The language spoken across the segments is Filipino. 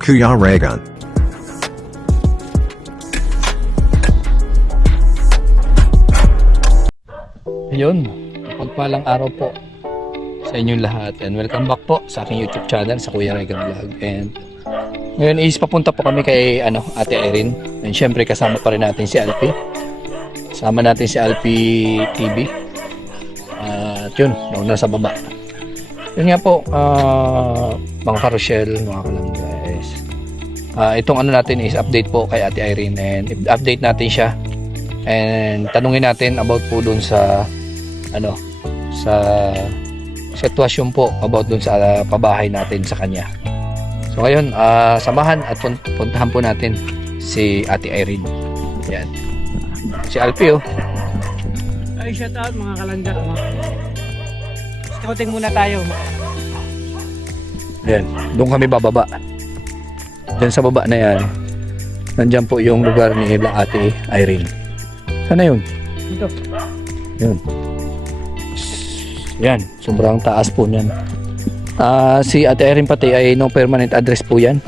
Kuya Regan. Ayun, pagpalang araw po sa inyong lahat and welcome back po sa aking YouTube channel sa Kuya Regan Vlog. And ngayon is papunta po kami kay Ate Irene, and syempre kasama pa rin natin si Alpi. Kasama natin si Alpi TV. At yun, nauna sa baba. Yun nga po, mga karosyel, mga kalanggais. Itong natin is update po kay Ate Irene, and update natin siya. And tanungin natin about po dun sa sa sitwasyon po about dun sa pabahay natin sa kanya. So ngayon, samahan at puntahan po natin si Ate Irene. Yan. Si Alpi Ay, shout out mga kalangga. Scouting muna tayo. Yan. Doon kami bababa. Diyan sa baba na yan. Nandiyan po yung lugar ni Ate Irene. Sana yun? Dito. Yun. Yan. Sobrang taas po niyan. Si Ate Irene pati ay no permanent address po yan.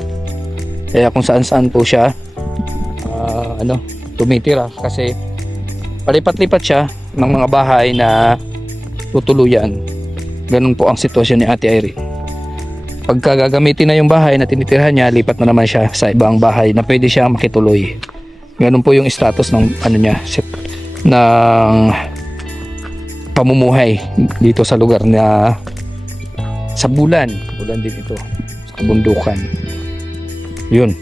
Kaya kung saan-saan po siya tumitira. Kasi palipat-lipat siya ng mga bahay na tutuluyan. Ganun po ang sitwasyon ni Ate Irene. Pagka gagamitin na yung bahay na tinitirahan niya, lipat na naman siya sa ibang bahay na pwede siya makituloy. Ganun po yung status ng niya, ng pamumuhay dito sa lugar na sa bulan din ito, sa kabundukan. Yun.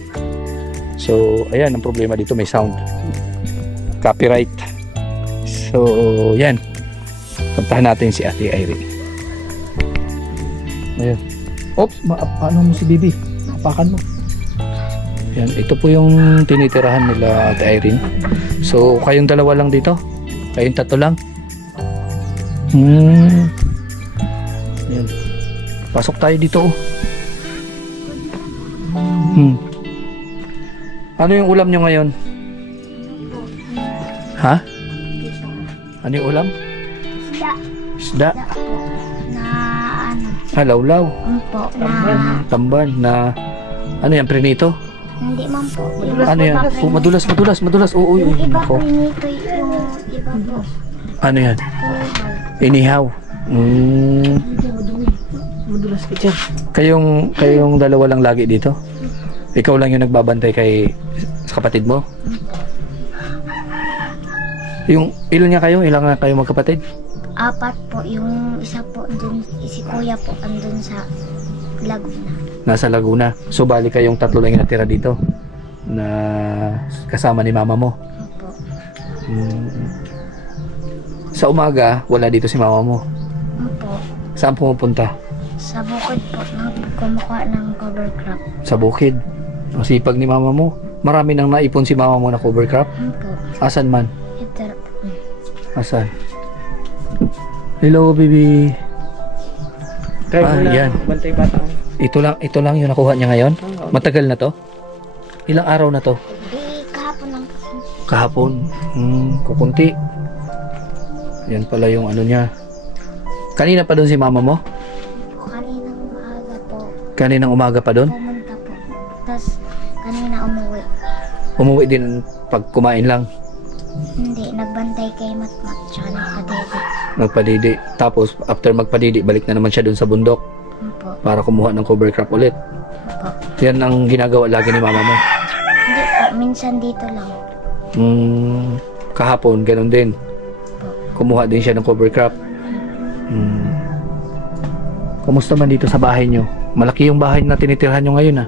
So, ayan ang problema dito, may sound. Copyright. So, yan. Puntahan natin si Ate Irene. Ayan. Oops, paano mo si Bibi? Apakan mo. Yan, ito po yung tinitirahan nila Ate Irene. So, kayong dalawa lang dito? Kayong tatlo lang? Yan. Pasok tayo dito. Ano yung ulam nyo ngayon? Ha? Ano yung ulam? Isda. Isda? Na Lawlaw? po, na Tamban? Na ano yan? Prinito? hindi man po. Ano yan? Oh, madulas. Oo, Yung iba nako. pinito yung iba po. Ano yan? Inihaw. Madulas ka dyan. Kayong dalawa lang lagi dito? Ikaw lang yung nagbabantay sa kapatid mo? Yung ilan nga kayo? Ilan nga kayo magkapatid? 4 po. Yung isa po dun, si kuya po andun sa Laguna. Nasa Laguna. So bali kayong tatlo lang yung natira dito na kasama ni mama mo. Opo. Sa umaga, wala dito si mama mo. Opo. Saan pumupunta? Sa bukod po, kumukuha ng cover crop. Sa bukid. Ang sipag ni mama mo. Marami nang naipon si mama mo na cover crop. Opo. Asan man? Ito. Asan? Hello, baby. Kaya muna, yan. bantay bata. Ito lang yung nakuha niya ngayon? Matagal na to? Ilang araw na to? Kahapon lang po. Kahapon. Kukunti. Yan pala yung niya. Kanina pa doon si mama mo? Kaninang maaga po. Kaninang umaga pa doon? Pumunta po. Tapos kanina umuwi. Umuwi din pag kumain lang. Hindi, nagbantay kay Matmat tsaka nagpadede. Magpadidi. Tapos after magpadidi, balik na naman siya doon sa bundok Opo. para kumuha ng cover crop ulit. Opo. Yan ang ginagawa lagi ni mama mo. Hindi po, minsan dito lang. Kahapon, ganun din. Kumuha din siya ng cover crop. Kumusta man dito sa bahay nyo? Malaki yung bahay na tinitirhan nyo ngayon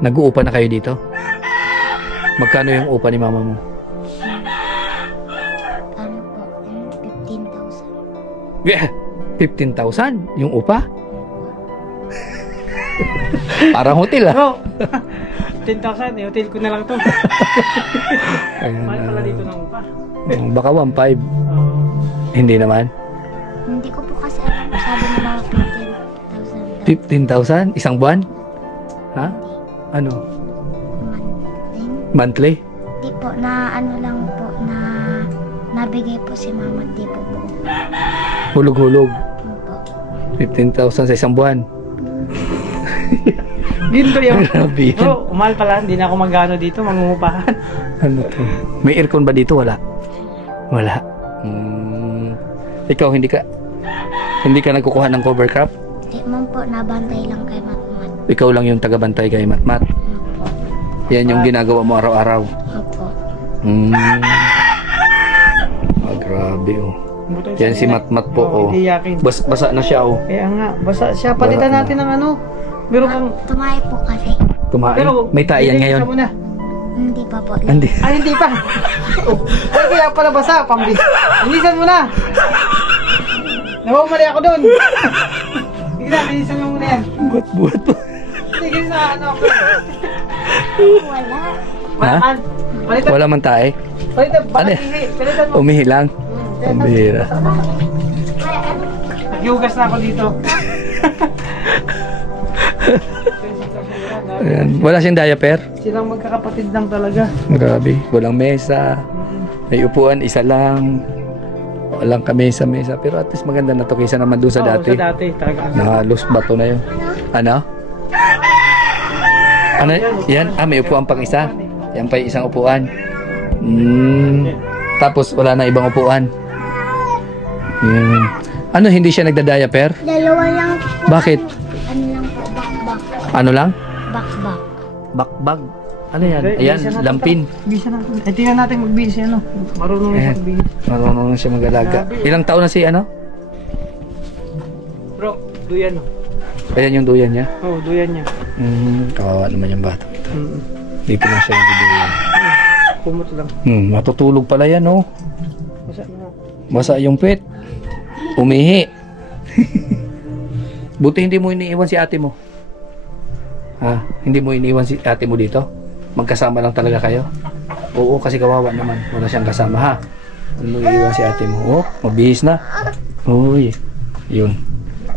Nag-uupa na kayo dito? Magkano yung upa ni mama mo? Ano po, 15,000. Yeah, 15,000 yung upa? Parang hotel Bro, 10,000 eh. Hotel ko na lang to. Ayan, Mahal pala dito ng upa. baka 1.5. Hindi naman. Hindi ko po kasi alam. Sabi ng mga 15,000 15,000? Isang buwan? Ha? Ano? monthly. Monthly? Di po, na ano lang po, na nabigay po si mama, di po po. Hulog-hulog. Opo. 15,000 sa isang buwan. Ginto yung... Grabe yan. Oh, umahal pala. Hindi na ako magano dito. Mangungupahan. Ano to? May aircon ba dito? Wala. Wala. Ikaw hindi ka nagkukuha ng cover crop? Di man po, nabantay lang kay Matmat. Ikaw lang yung tagabantay kay Matmat. Opo. Yan yung ginagawa mo araw-araw. Opo. Grabe oh. Buto Yan si Matmat po oh. Hindi yakin. Basa na siya oh. Kaya nga, basa siya. Palitan Basa natin ng ano. Meron kang... Tumayo po kasi. Tumain. May tayan bilisan ngayon. mo na. Hindi pa po. Hindi. Ay, hindi pa. Oh, ay, kaya pala basa. Bilisan mo na. Nawamali ako doon. Sige na, bilisan mo muna yan. Buhat-buhat po. Sige na, ano ako. Wala. Ha? Palitan. Wala man tae. Palitan. Ano? Bakit ihi? Palitan mo. Umihi lang. Ang bihira. Naghihugas na ako dito. Ayan. Wala siyang diaper. Silang magkakapatid lang talaga. Grabe. Walang mesa. May upuan, isa lang. Walang kamesa-mesa. Pero at least maganda na to kaysa naman doon sa Oo, dati. sa dati. Talaga. Nahalos bato na yun. Ano? Ano? Yan? May upuan pang isa. Yan pa yung isang upuan. Tapos wala na ibang upuan. Ano, hindi siya nagda-diaper? Dalawa lang po. Bakit? Ano lang po, bakbak. Ano lang? Bakbak. Bakbag. Ano yan? Okay, Ayan, bilisan natin lampin. to. Bilisan natin. Ay, tingnan natin magbihis yan. Marunong na siya Ayan. magbihis. Marunong na siya mag-alaga. Ilang taon na si ano? Bro, duyan o. Ayan yung duyan niya. Oo, duyan niya. Kawawa naman yung bata. Mm. Dito na siya nagduduyan. Kumot lang. Matutulog pala yan oh. Basa na. Basa yung pet. Umihi. Buti hindi mo iniiwan si ate mo. Ha? Hindi mo iniiwan si ate mo dito? Magkasama lang talaga kayo? Oo, kasi kawawa naman. Wala siyang kasama ha. Ano iiwan si ate mo? Oh, mabihis na. Uy. Yun.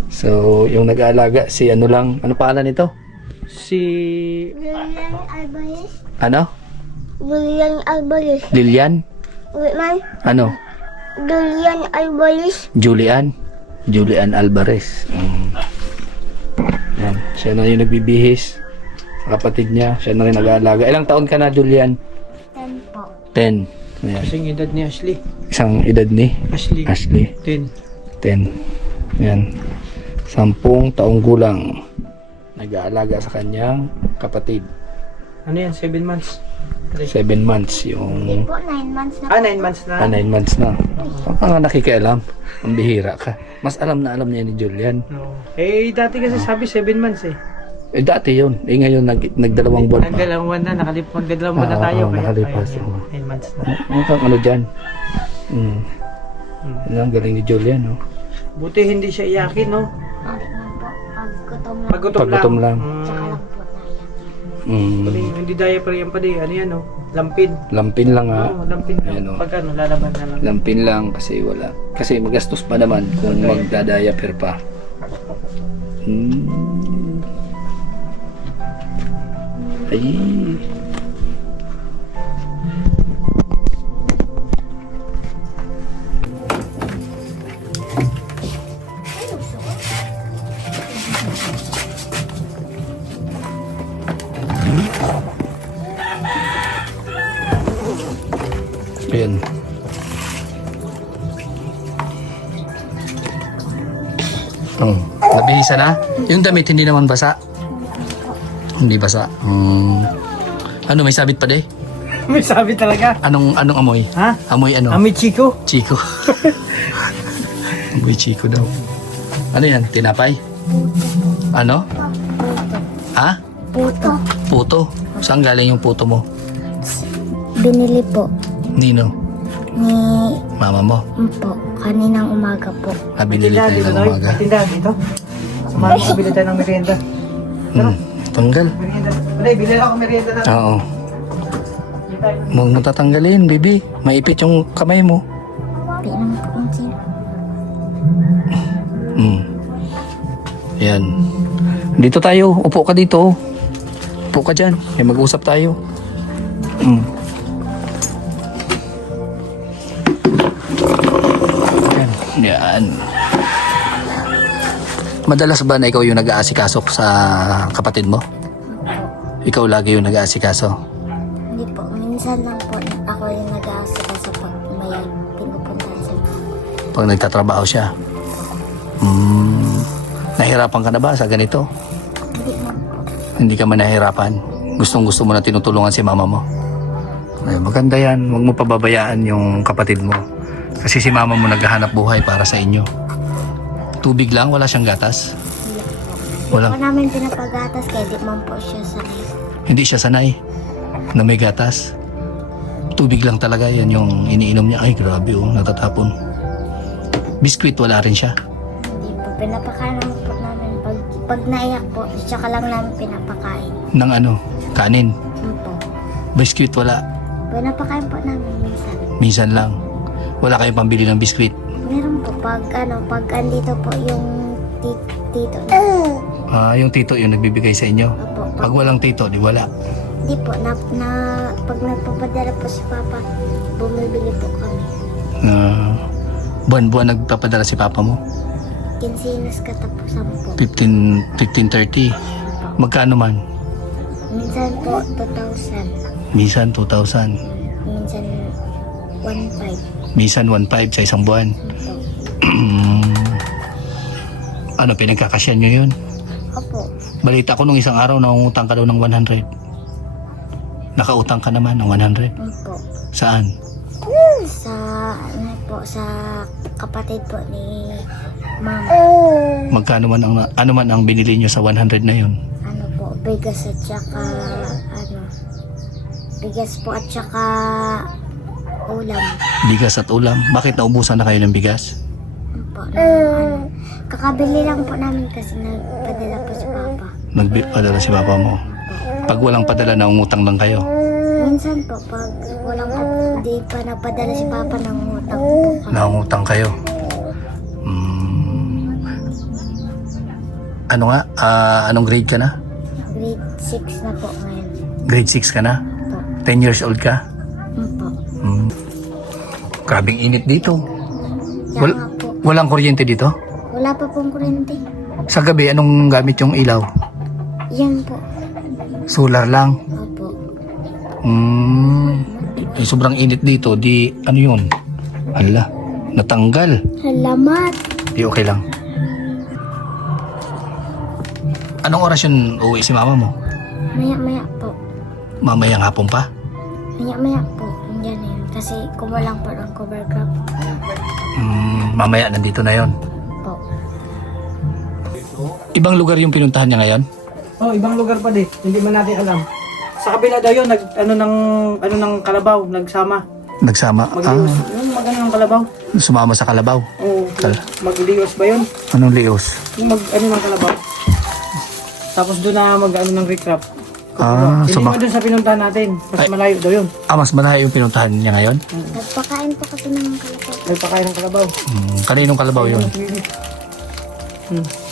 So, yung nag-aalaga, si ano lang. Ano pangalan nito? Si... Julian Alvarez. Ano? Julian Alvarez. Lilian? Wait man. Ano? Julian Alvarez. Julian Alvarez. Yan. Siya na yung nagbibihis sa kapatid niya. Siya na rin nag-aalaga. Ilang taon ka na, Julian? 10 po. 10. Ayan. Kasing edad ni Ashley. Isang edad ni Ashley. Ashley. 10. 10. Yan. 10 taong gulang. Nag-aalaga sa kanyang kapatid. Ano yan? 7 months. 7 months yung... Hindi po, 9 months na. 9 months na. 9 months na. Baka nga nakikialam. Ang bihira ka. Mas alam na alam niya ni Julian. No. Eh, dati kasi sabi 7 months eh. Eh dati yun. Eh ngayon nagdalawang buwan pa. Nagdalawang buwan na. Magdalawang buwan na tayo. Oo, nakalipas. Ayun, Oo. 9 months na. Ano kang ano dyan? Yan ang galing ni Julian, no? Buti hindi siya iyakin, no? Hindi man po. Paggutom lang. Paggutom lang. Tsaka lang po tayo. Hindi diaper yan pa di. Ano yan, no? Lampin. Lampin lang ha. Oo, lampin. Ayan, oh. Pag ano, lalaban na lang. Lampin lang kasi wala. Kasi magastos pa naman kung magdadiaper pa. Ay. Ayan. Nabihisa na? Yung damit hindi naman basa? Hindi basa. Ano, may sabit pa de? May sabi talaga. Anong amoy? Ha? Amoy ano? Ami Chico. Chico. Amoy Chico daw. Ano yan? Tinapay? Ano? Ha? Puto. Puto? Saan galing yung puto mo? Binili po Nino? ni Mama mo? po. Kaninang umaga po. Binili tayo dito, ng Noy. umaga. Tindahan dito. Samahan mo bili tayo ng merienda. Tanggal. Merienda. Malay, bili ako merienda na. Oo. Bili tayo. Huwag mo tatanggalin, baby. Maipit yung kamay mo. Pinang po ang sir. Yan. Dito tayo. Upo ka dito. Upo ka dyan. Mag-usap tayo. Yan. Madalas ba na ikaw yung nag-aasikasok sa kapatid mo? Ikaw lagi yung nag-aasikaso. Hindi po, minsan lang po ako yung nag-aasikaso pag may pinupuntahan sa mga. Pag nagtatrabaho siya. Nahirapan ka na ba sa ganito? Hindi man po. Hindi ka man nahirapan. Gustong-gusto mo na tinutulungan si mama mo. Ay, maganda yan. Huwag mo pababayaan yung kapatid mo. Kasi si mama mo naghahanap buhay para sa inyo. Tubig lang, wala siyang gatas. Wala. Wala. Hindi po namin pinapagatas kaya di man po siya sanay. Hindi siya sanay na may gatas. Tubig lang talaga yan yung iniinom niya. Ay, grabe oh, natatapon. Biskwit, wala rin siya. Hindi po, pinapakain naman po namin. Pag naiyak po, tsaka lang namin pinapakain. Ng ano, kanin. Ano po. Biskwit, wala. Pinapakain po namin minsan. Minsan lang. Wala kayong pambili ng biskwit. Meron po pag andito po yung tito na. Yung tito yung nagbibigay sa inyo. Opo, Pag walang tito, di wala. Hindi po, pag nagpapadala po si Papa, bumibili po kami. Buwan-buwan nagpapadala si papa mo. Kinsinas katapusan po. 15-30. Magkano man? Minsan po, 2,000. Minsan 2,000. Minsan, 1,500. Minsan 1,500 sa isang buwan. Ito. Ano, pinagkakasyan nyo yun? Opo. Balita ko nung isang araw, nangungutang ka daw ng 100. Nakautang ka naman ng 100. Opo. Saan? Sa kapatid po ni Mama. Magkano man ang, ano man ang binili nyo sa 100 na yun? Ano po, bigas at saka, bigas po at saka ulam. Bigas at ulam. Bakit naubusan na kayo ng bigas? Opo, kakabili lang po namin kasi nagpadala po si Papa. Nagpadala si papa mo. Pag walang padala, naungutang lang kayo. Minsan po, pag di pa nagpadala si Papa ng utang po kami. Naungutang kayo. Ano nga? Anong grade ka na? Grade 6 na po ngayon. Grade 6 ka na? Po. 10 years old ka? Po. Grabing init dito. Kaya nga po, Walang kuryente dito? wala pa pong kurente. Sa gabi, anong gamit yung ilaw? Yan po. Solar lang? Opo. Sobrang init dito. Di, ano yun? Ala, natanggal. Salamat. Di okay lang. Anong oras yun uuwi si mama mo? Maya-maya po. Mamayang hapon pa? Maya-maya po. Yan yun. Kasi kumulang po ng cover crop. Mamaya nandito na yon. Po. Ibang lugar yung pinuntahan niya ngayon? Oh, ibang lugar pa din. Hindi man natin alam. Sa kabila daw yun, ano ng kalabaw, nagsama. Nagsama? Magliwas. Yung magano ng kalabaw. Sumama sa Kalabaw. Oo. Magliwas ba yun? Anong lios? Yung ano ng kalabaw. Tapos doon na mag-ano ng recrap. Hindi mo doon sa pinuntahan natin. Mas malayo daw yun. Mas malayo yung pinuntahan niya ngayon? Nagpakain po kasi ng kalabaw. Nagpakain ng kalabaw. Kaninong Kalabaw yun?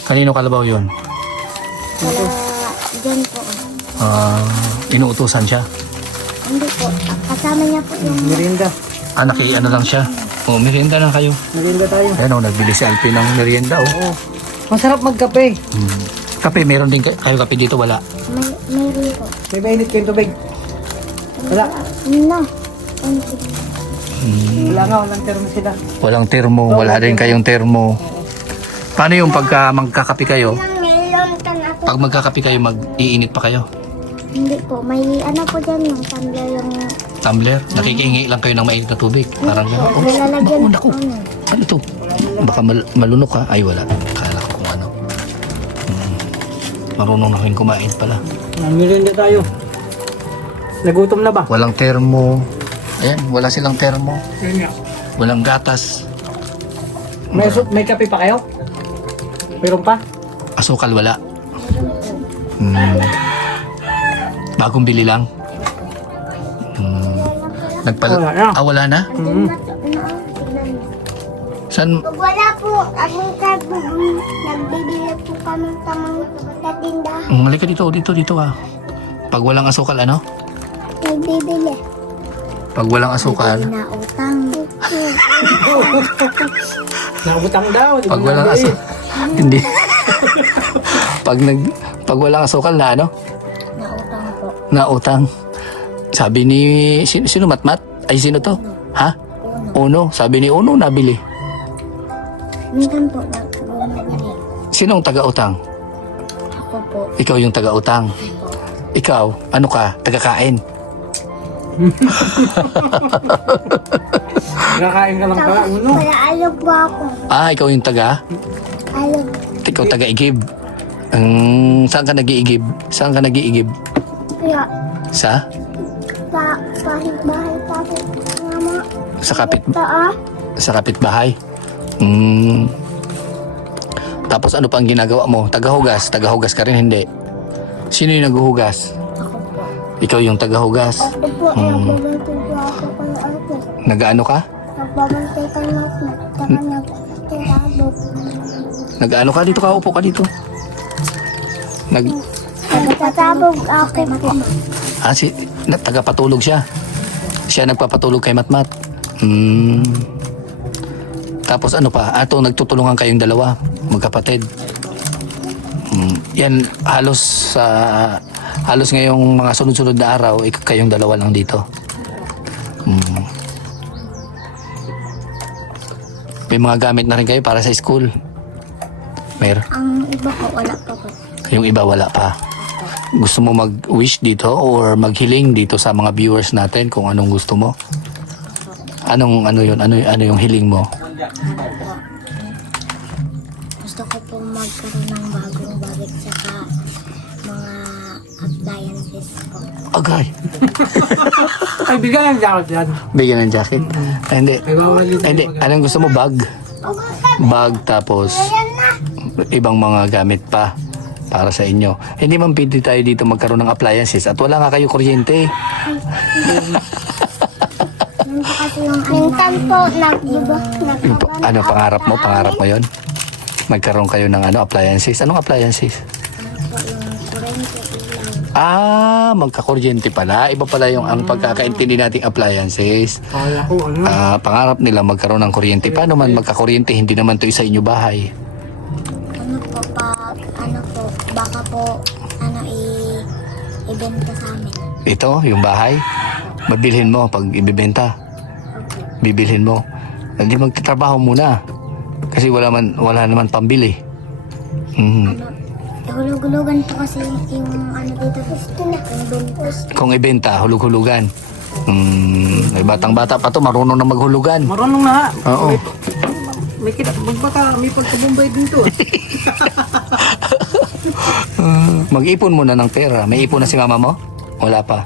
Kaninong Kalabaw yun? Kala, dyan po. Inuutusan siya? Hindi po. Kasama niya po yung Merienda. Ano lang siya? Merienda lang kayo. Merienda tayo. Ayan nagbili si Alpin ng merienda Oo. Masarap magkape. Kape, meron din kayo kape dito? Wala? mayroon po. May mainit kayong tubig. Wala. No. Wala nga, walang termo sila. Walang termo, wala rin kayong termo. Paano yung pagka magkakape kayo? Pag magkakape kayo, mag-iinit pa kayo? Hindi po. May ano po dyan yung tumbler yung... Tumbler? Nakikihingi lang kayo ng mainit na tubig. Parang gano'n. May lalagyan naku. po. Ano to? Baka malunok ha? Ay, wala. Kala ko kung ano. Marunong na kayong kumain pala. Merienda tayo. Nagutom na ba? Walang termo. Ayan, wala silang termo. Yun nga. Walang gatas. May kape pa kayo? Mayroon pa? Asukal wala. Bagong bili lang. Wala na. Wala na? San? Pag wala po, akong karbo, nagbibili po kami tamang sa tindahan. Halika dito ka. Pag walang asukal, ano? Nagbibili. Pag walang asukal, Nautang. Nakabutang daw. pag walang asukal, hindi. Pag walang asukal na, ano? Nautang po. Na utang. Sabi ni, sino Matmat? Ay, sino to? Ha? Uno. Sabi ni Uno, nabili. Minsan po, bumibili. Sinong taga-utang? Ako po. Ikaw yung taga-utang. Ikaw, ano ka? Taga-kain. Nakakain ka lang pala, uno. Kaya ayaw po ako. Ah, ikaw yung taga? Ayaw. Ikaw taga-igib. Saan ka nag-iigib? Saan ka nag-iigib? Kaya, Sa? bahay kasi. Mama, Sa kapit taa. sa kapitbahay. Tapos ano pang ginagawa mo? Tagahugas. Tagahugas ka rin, hindi. Sino yung naghuhugas? Ako po. Ikaw yung tagahugas. Ako po, nagbabantay po ako kay ate. Nag-ano ka? Nagbabantay kay Matmat. Saka nagtatabog. Nag-ano ka? Dito ka, upo ka dito. Nagtatabog ako kay Matmat. Tagapatulog siya. Siya nagpapatulog kay Matmat. Tapos ano pa? Nagtutulungan kayong dalawa, magkapatid. Yan, halos ngayong mga sunod-sunod na araw, kayong dalawa lang dito. May mga gamit na rin kayo para sa school. Meron? Ang iba po, wala pa po. Yung iba wala pa. Gusto mo mag-wish dito or maghiling dito sa mga viewers natin kung anong gusto mo? Ano yung hiling mo? Gusto ko po magkaroon ng bagong bagay saka mga appliances po. Agay. Ay, bigyan ng jacket yan. Bigyan ng jacket? Hindi. Ay, bawal yun. Hindi. Anong gusto mo? Bag? Bag tapos ibang mga gamit pa para sa inyo. Hindi man pwede tayo dito magkaroon ng appliances at wala nga kayo kuryente. Minsan po, Ano pangarap mo? Pangarap mo yon? Magkaroon kayo ng appliances. Anong appliances? Magkakuryente pala. Iba pala yung ang pagkakaintindi nating appliances. Kaya ko, Pangarap nila magkaroon ng kuryente. Paano man magkakuryente? Hindi naman to sa inyo bahay. baka po, ibenta sa amin. Ito, yung bahay. Mabilhin mo pag ibibenta. Bibilhin mo. Hindi magtatrabaho muna. Kasi wala naman pambili. Hulug-hulugan po kasi yung dito. Gusto na. Kung ibenta, hulug-hulugan. May batang-bata pa to, marunong na maghulugan. marunong na. Oo. May magbaka, may pagkabumbay dito. Mag-ipon muna ng pera. May ipon na si mama mo? Wala pa.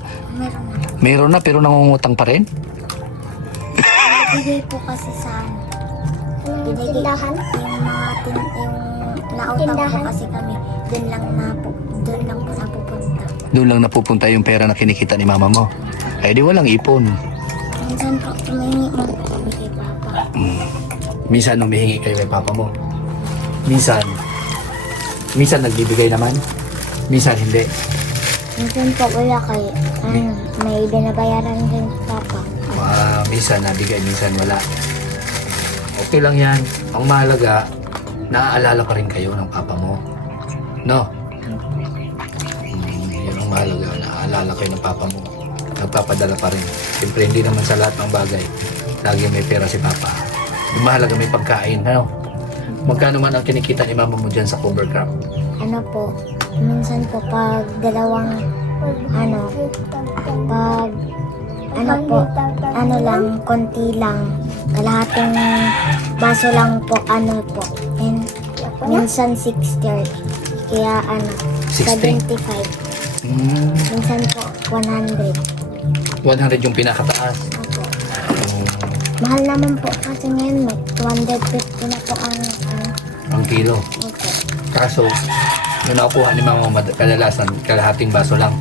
Meron na pero nangungutang pa rin? Bigay po kasi sa tindahan. Yung nautang po kasi kami. Doon lang po napupunta. Doon lang napupunta yung pera na kinikita ni mama mo. Ay di walang ipon. Minsan po, tumingi mo kami kay Papa. Minsan humihingi kayo kay papa mo. Minsan nagbibigay naman. Minsan hindi. Minsan po wala kay, may binabayaran din Papa. Minsan nabigay, minsan wala. Okay lang yan. Ang mahalaga, naaalala pa rin kayo ng papa mo. No? Yun ang mahalaga. Naaalala kayo ng papa mo. Nagpapadala pa rin. Siyempre, hindi naman sa lahat ng bagay. Lagi may pera si papa. Yung mahalaga may pagkain. Ano? Magkano man ang kinikita ni mama mo dyan sa Covercraft? Minsan po pag dalawang, konti lang, kalahating baso lang po, and minsan 60, kaya 60? 75, minsan po 100. 100 yung pinakataas. Opo. Mahal naman po kasi ngayon may 250 na po Ang kilo. opo. Kaso, yung nakuha ni mama mo, kadalasan, kalahating baso lang.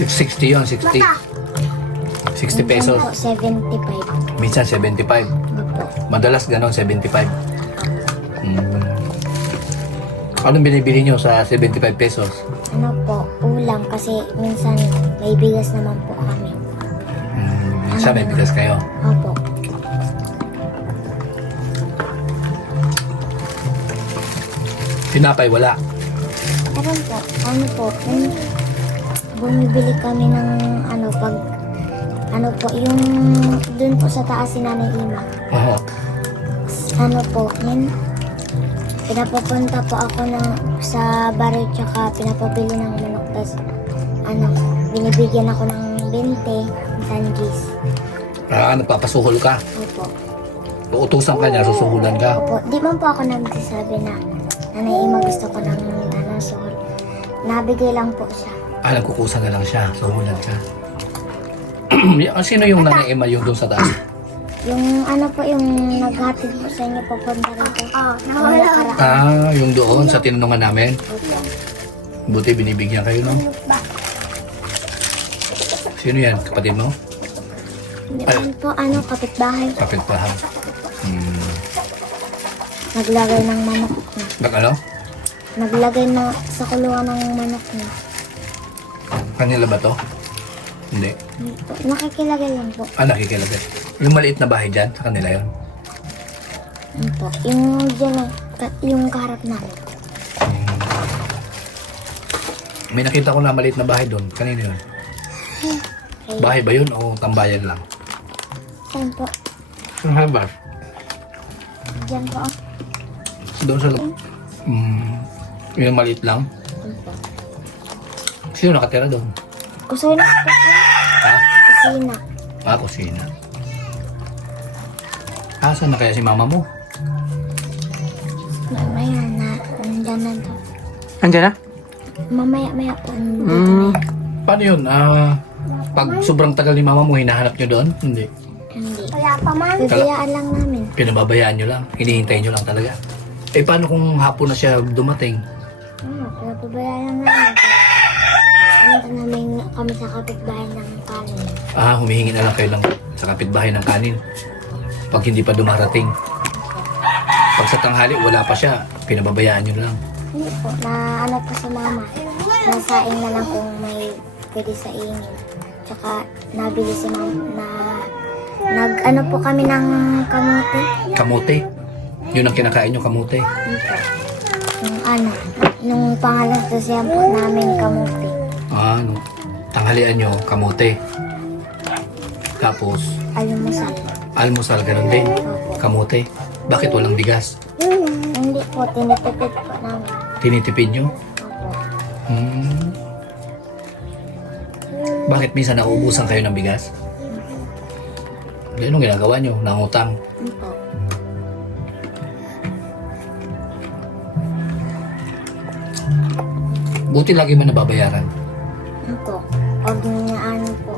60 yun, 60. 60 pesos. Minsan po 75. Minsan 75. Opo. Madalas ganon, 75. Anong binibili nyo sa 75 pesos? Ulam kasi minsan may bigas naman po kami. Minsan may bigas kayo. Opo. Tinapay, wala. Meron po. bumibili kami ng pag yung dun po sa taas si Nanay Ima. Oo. Pinapapunta po ako sa baril tsaka pinapabili ng manok. Tapos binibigyan ako ng 20 sanjis. Nagpapasuhol ka. Opo. Uutusan ka niya, susuhulan ka. Opo. Di man po ako nagsasabi na Nanay Ima gusto ko ng suhol. Nabigay lang po siya. Nagkukusa na lang siya, suhulan ka. Sino yung Nanay Ima yung doon sa taas? Yung yung naghatid po sa inyo papunta rito. Nawala. Yung doon sa tinanungan namin. Opo. Buti binibigyan kayo, no? Sino yan? Kapatid mo? Yan po, kapitbahay. Kapitbahay. Naglagay ng manok niya. Ano? Naglagay na sa kulungan ng manok niya. Kanila ba to? Hindi. Nakikilagay lang po. Nakikilagay. Yung maliit na bahay dyan, sa kanila yun. Yan po. Yung dyan yung kaharap namin. May nakita ko na maliit na bahay doon. Kanino yun? Okay. Bahay ba yun o tambayan lang? Saan po? Ang habar. Dyan po. Doon sa... yung maliit lang. Yan po. Sino nakatira doon? Kusina po. Ha? Kusina. Kusina. Saan na kaya si mama mo? Mamaya na. Nandyan na to. Andiyan na? Mamaya po. Nandito na yan. Paano yun? Pag sobrang tagal ni mama mo, hinahanap nyo doon? Hindi. Hindi. Kaya pa man. Bibiyaan lang namin. Pinababayaan nyo lang? Hinihintay nyo lang talaga? Paano kung hapon na siya dumating? Pinapabayaan lang namin. Ano namin kami sa kapitbahay ng kanin. Humihingi na lang kayo lang sa kapitbahay ng kanin. Pag hindi pa dumarating. Pag sa tanghali, wala pa siya. Pinababayaan nyo lang. Hindi po. Na po sa mama. Nasaing na lang kung may pwede sa ingin. Tsaka nabili si mama na po kami ng kamote. Kamote. Yun ang kinakain nyo, kamote. Hindi po. Nung pangalan to siya po namin kamote. Tanghalian nyo, kamote. Tapos, Almusal. almusal, ganun din. Kamote. Bakit walang bigas? Hindi po. Tinitipid po namin. Tinitipid nyo? Opo. Bakit minsan nauubusan kayo ng bigas? Anong ginagawa nyo? Nangutang? Hindi po. Buti lagi mo nababayaran. Ito. Pag po,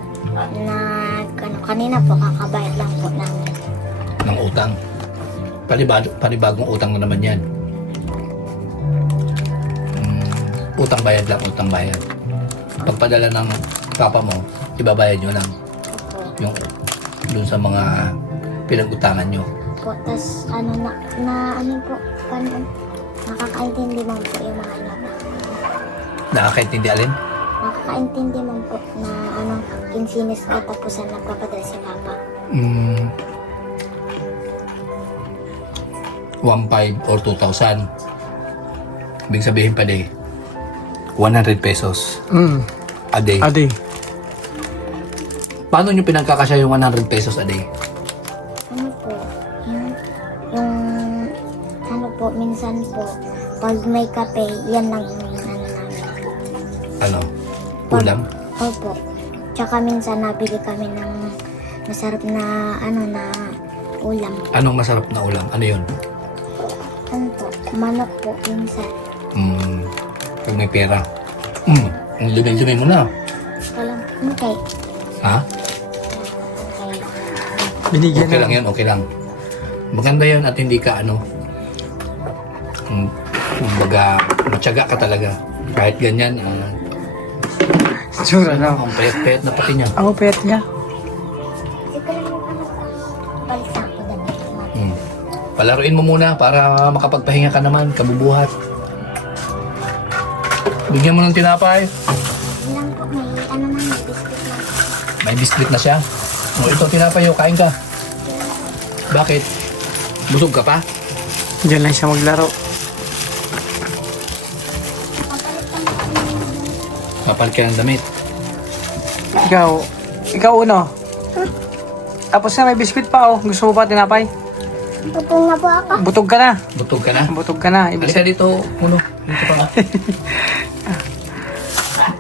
kanina po, kakabayad lang po namin. Ng utang. Panibagong utang na naman yan. Utang bayad lang, utang bayad. Pagpadala ng papa mo, ibabayad nyo lang Opo. yung dun sa mga pinag-utangan nyo. Po, tas po, nakakaintindi man po yung mga Nakakaintindi alin? Nakakaintindi man po na kinsinis ka tapusan nagpapadala si Papa. 1,500 or 2,000. Ibig sabihin pa day, 100 pesos a day. Ade. Paano nyo pinagkakasya yung 100 pesos a day? Minsan po, pag may kape, yan lang yung namin. Ulam? Opo. Tsaka minsan nabili kami ng masarap na ulam. Anong masarap na ulam? Ano yun? Manok po, minsan. Kung may pera. Ang dumi-dumi mo na. Walang, okay. Ha? Okay. Binigyan Okay lang yan, okay lang. Maganda yan at hindi ka kumbaga, matyaga ka talaga. Kahit ganyan, Tsura lang. ang payat-payat na pati niya. Ang pet niya. Ito lang yung balita ko dami. Palaruin mo muna para makapagpahinga ka naman, kabubuhat. Bigyan mo ng tinapay. Ilang po, may biscuit lang. May biskuit na siya. Ito tinapay, kain ka. Bakit? Busog ka pa? Diyan lang siya maglaro. Papalit ka ng damit. Ikaw uno. Tapos na may biskuit pa oh. Gusto mo pa tinapay? Butong na po ako. Butog ka na. Butog ka na. Butog ka na. Halika dito, uno. Dito pa nga.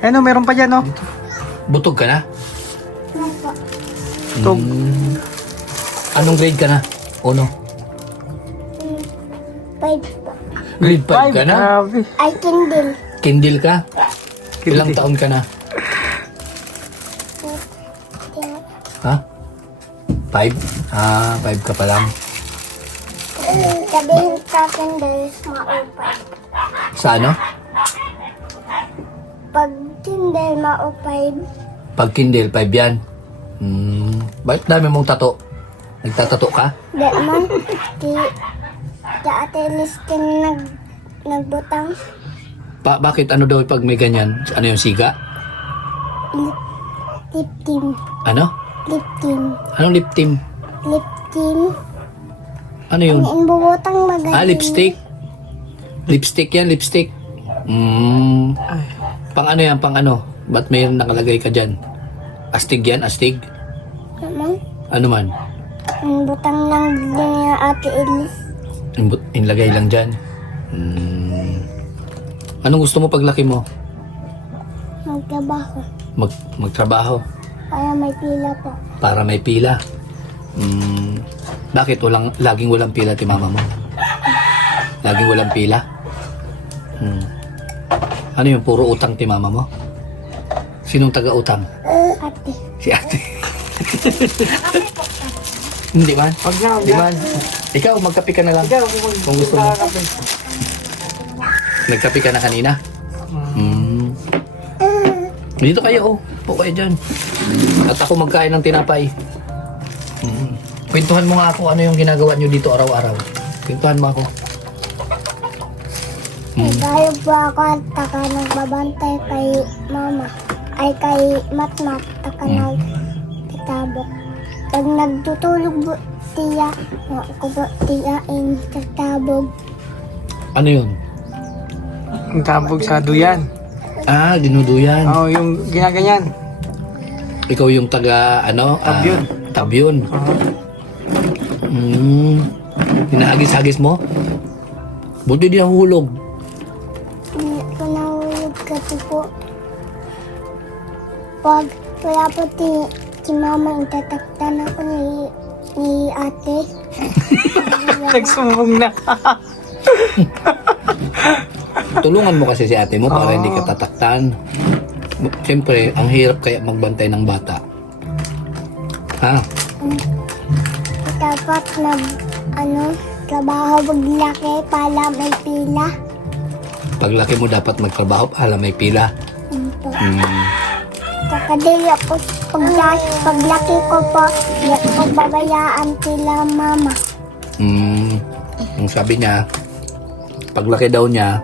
Ano, meron pa dyan oh. Butog ka na? Ano po? Butog. Anong grade ka na? Uno. 5 po. Grade 5 ka na? Grabe. Ay, Kindle. Kindle ka? Ilang taon ka na? Ha? 5? 5 ka pa lang. Sabihin sa Kindle, maupay. Sa ano? Pag Kindle, maupay. Pag Kindle, 5 yan. Bakit dami mong tato? Nagtatato ka? Di man, di ate listing nagbutang. Bakit ano daw pag may ganyan? Ano yung siga? Lip team. Ano? Lip team. Anong lip team? Lip team. Ano yun? Ang bubutang maganda. Lipstick? Lipstick yan, lipstick. Pang ano yan, pang ano? Ba't mayroon nakalagay ka dyan? Astig yan, astig? Naman, Ano man? ang butang lang din yung ate Elis. Inlagay lang dyan. Anong gusto mo paglaki mo? Magtrabaho. Magtrabaho Kaya may pila po. para may pila. Bakit laging walang pila ti mama mo? Laging walang pila? Ano yung puro utang ti mama mo? Sinong taga-utang? Ate. Si ate. Hindi man? Wag na, wag Hindi na. man? Ikaw, magkape ka na lang. Ikaw, Kung gusto mo. nakakape. Nagkape ka na kanina? Dito kayo, oh. Po kayo dyan. At ako magkain ng tinapay. Kwentuhan mo nga ako ano yung ginagawa nyo dito araw-araw. Kwentuhan mo ako. Tayo po ako at taka nagbabantay kay mama. Ay kay Matmat. Taka nagtatabok. Pag nagtutulog po tiya, ako po tiyain tatabog. Ano yun? Ang tabog sa duyan. Dinuduyan. Oo, yung ginaganyan. Ikaw yung taga, ano? Tabyon. Tabyon. Hinahagis-hagis mo? Buti di nahulog. Hindi ko nahulog kasi po. Pag wala po si mama, itataktan ako ni ate. Nagsumbong na. Tulungan mo kasi si ate mo para hindi ka tataktan. Siyempre, ang hirap kaya magbantay ng bata. Ha? Dapat trabaho paglaki para may pila. Paglaki mo dapat magtrabaho para may pila. Kakadili ako paglaki ko po, hindi ko babayaan sila mama. Ang sabi niya, paglaki daw niya,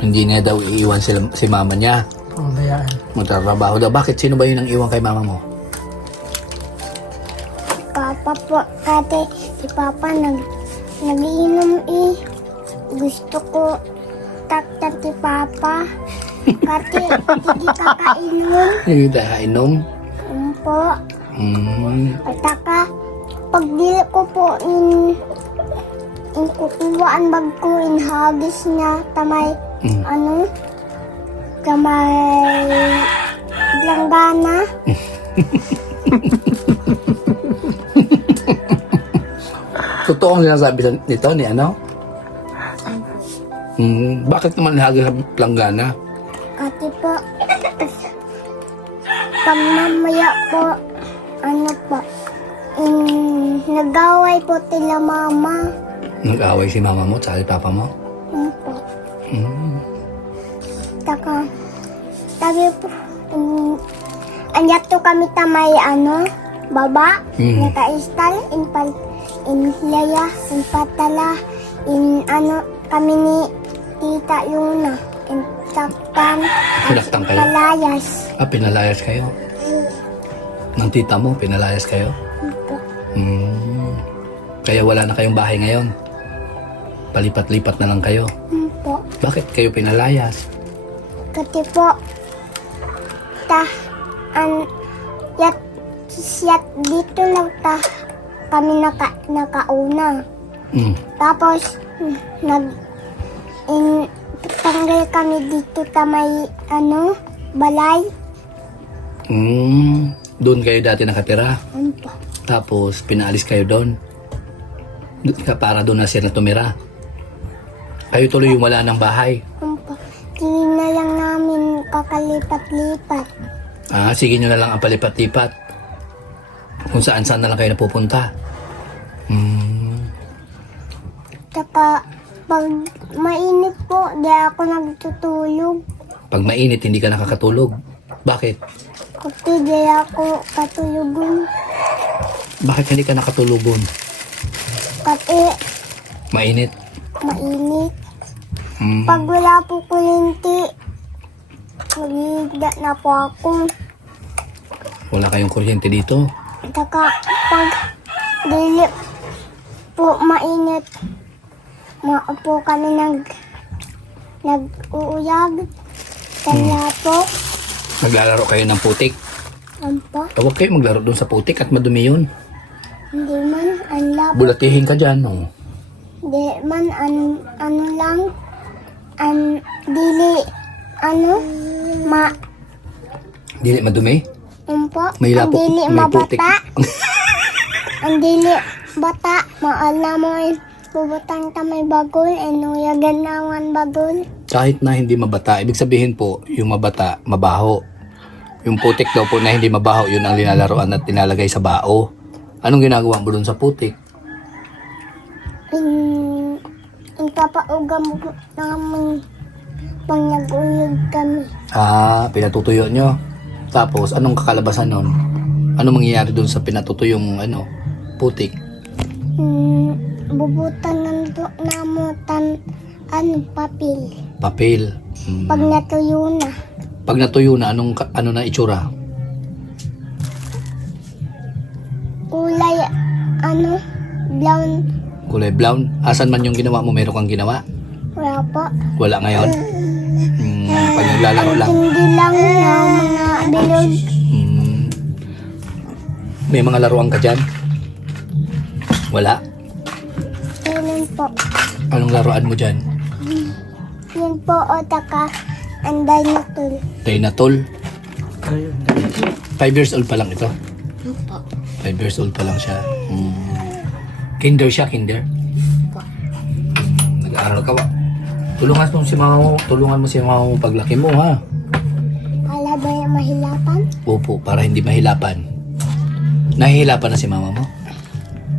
hindi niya daw iiwan si mama niya. Bayaan. Magtatrabaho daw. Bakit? Sino ba yun ang iwan kay mama mo? Papa po, kate, si Papa nagiinom eh. Gusto ko taktan si Papa. Kate, hindi kakainom. Hindi tayo kainom. Po. At saka, pag dili ko po kukuhaan bag ko hagis niya tamay kamay langgana. Totoo ang sinasabi nito ni ano? Bakit naman hagis sa planggana? Ate po, pag mamaya po, nagaway po tila mama. Nag-away si mama mo at si papa mo? Po. Taka, sabi po, anyat to kami tamay baba, naka-istal, in laya, in patala, kami ni tita yung in takpan, Pinaktan kayo? palayas. Pinalayas kayo? Ng tita mo, pinalayas kayo? Po. Kaya wala na kayong bahay ngayon? Palipat-lipat na lang kayo? Po. Bakit kayo pinalayas? Kasi po, yat dito lang kami nakauna. Tapos tanggal kami dito may balay. Doon kayo dati nakatira. Ampo. Tapos pinaalis kayo doon. Para doon na sila tumira. Kayo tuloy yung wala ng bahay. Ampo. Hindi na lang namin kakalipat-lipat. Sige nyo na lang ang palipat-lipat. Kung saan-saan na lang kayo napupunta. Tsaka pag mainit po, di ako nagtutulog. Pag mainit, hindi ka nakakatulog. Bakit? Kasi di ako katulugon. Bakit hindi ka nakatulugon? Kasi Mainit. mainit. Pag wala po kuryente, magigda na po ako. Wala kayong kuryente dito. Tsaka pag dili po mainit, po kami nag-uuyag. Kaya po, Naglalaro kayo ng putik. ampo, Huwag kayo maglaro doon sa putik at madumi yun. hindi man, Bulatihin ka dyan, no? di man, lang, dili, Dili madumi. ampo, May ang lapok, dili may putik. mabata, ang dili bata, maala mo bubutang ta may bagol, enuyagan naman bagol. Kahit na hindi mabata, ibig sabihin po, yung mabata, mabaho. Yung putik daw po na hindi mabaho, yun ang linalaroan at tinalagay sa bao. Anong ginagawa mo doon sa putik? Papaugam ko naman pag nag-uyog kami. Pinatutuyo nyo. Tapos, anong kakalabasan nun? Anong mangyayari doon sa pinatutuyong putik? Bubutan ng namutan papel. Papel. Pag natuyo na, Pag natuyo na, ano na itsura? kulay brown. Kulay brown. Asan man yung ginawa mo? Meron kang ginawa? Wala po. Wala ngayon? Pag naglalaro lang. Hindi lang na mga bilog. May mga laruan ka dyan? Wala? Yun po. Anong laruan mo dyan? Yun po o taka anday na tul. Dynatol? 5 years old pa lang ito? 5 years old pa lang siya. Kinder siya, kinder? Nag-aaral ka ba? Tulungan mo si mama mo paglaki mo, ha? Ala ba yung mahilapan? Opo, para hindi mahilapan. Nahihilapan na si mama mo?